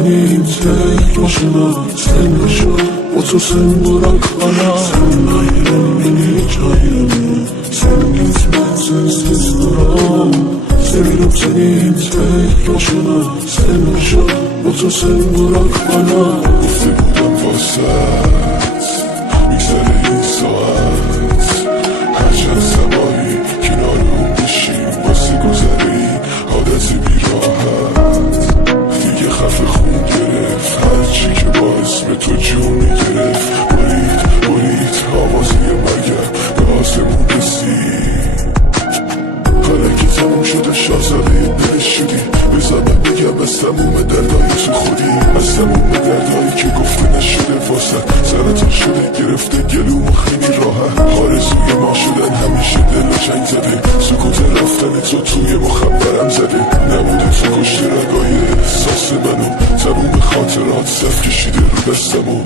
senin tek başına. Sen yaşa, otur sen bırak bana. Sen ayrıl beni hiç ayrılma. Sen gitme sensiz duramam. Seviyorum senin tek başına. Sen yaşa, otur sen bırak bana. گفته بودم واسط میگذره این ساعت هر چند سواری کنار اون بشیم واسه گذری عادت بیراحت دیگه خفه خون گرفت هرچی که با اسم تو جون میگرفت برید آوازی مرگم به آسمون رسید حالا که تموم شده شاهزاده دلش شدی بذار من بگم از تموم دردهای تو خودی از تموم دردهایی که گفته نشده واسه سرطان شده گرفته گلوم و خیلی راحت آرزوی ما شدن همیشه دل و جنگ زده سکوت رفتن تو توی مخبرم زده نبوده تو کشته رگای احساس منو تموم خاطرات صف کشیده رو دستمو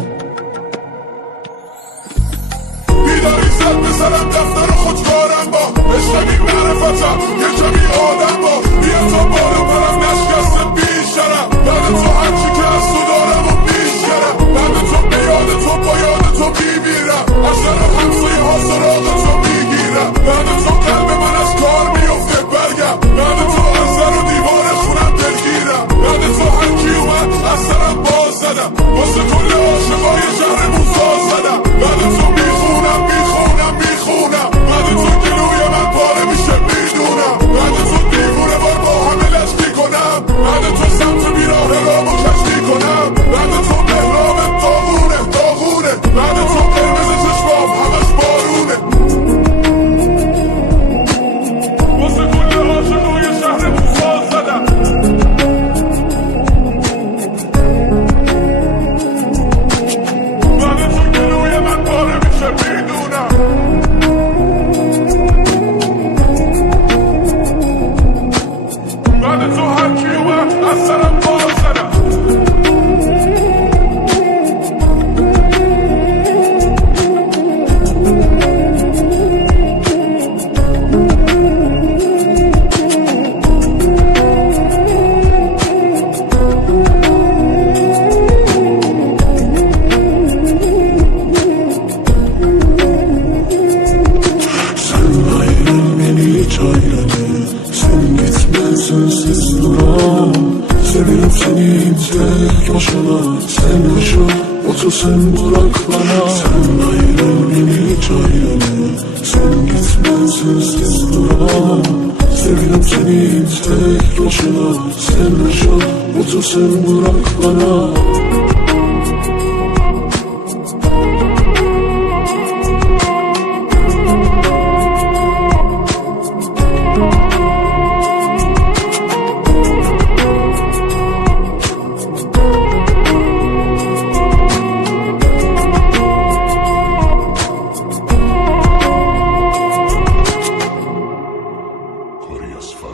بیداری زد بزنم دفتر خودکارم با عشق بی معرفتم یه کمی آدم با بیا تا بالا برم نشکست بیشترم بعد تو هرچی که از تو دارم و بیشترم بعد تو به یاد تو با یاد تو بیمیرم از شرم همسوی ها سراغ تو میگیرم بعد تو قلب من از کار میفته برگم بعد تو از در و دیوار خونم دلگیرم بعد تو هرکی اومد از سرم باز زدم واسه کل عاشقای شهرمون ساز زدم بعد تو میخونم بعد تو گلوی من پاره میشه میدونم بعد تو دیوونه بار با همه لشتی کنم بعد تو سمت بیراه رام و کشتی کنم بعد تو مهراب داغونه بعد تو قرمز چشمام همش بارونه واسه کل عاشقای شهرمون ساز زدم بعد تو گلوی من پاره میشه میدونم بعد تو هرکی اومد از سرم باز زدم sensiz duram. Seviyorum senin tek başına. Sen yaşa, otur sen bırak bana. Sen ayrıl beni hiç ayrılma. Sen gitme sensiz duram. Seviyorum senin tek başına. Sen yaşa, otur sen bırak bana.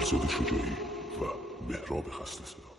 فرزاد شجاعی و مهراب خسته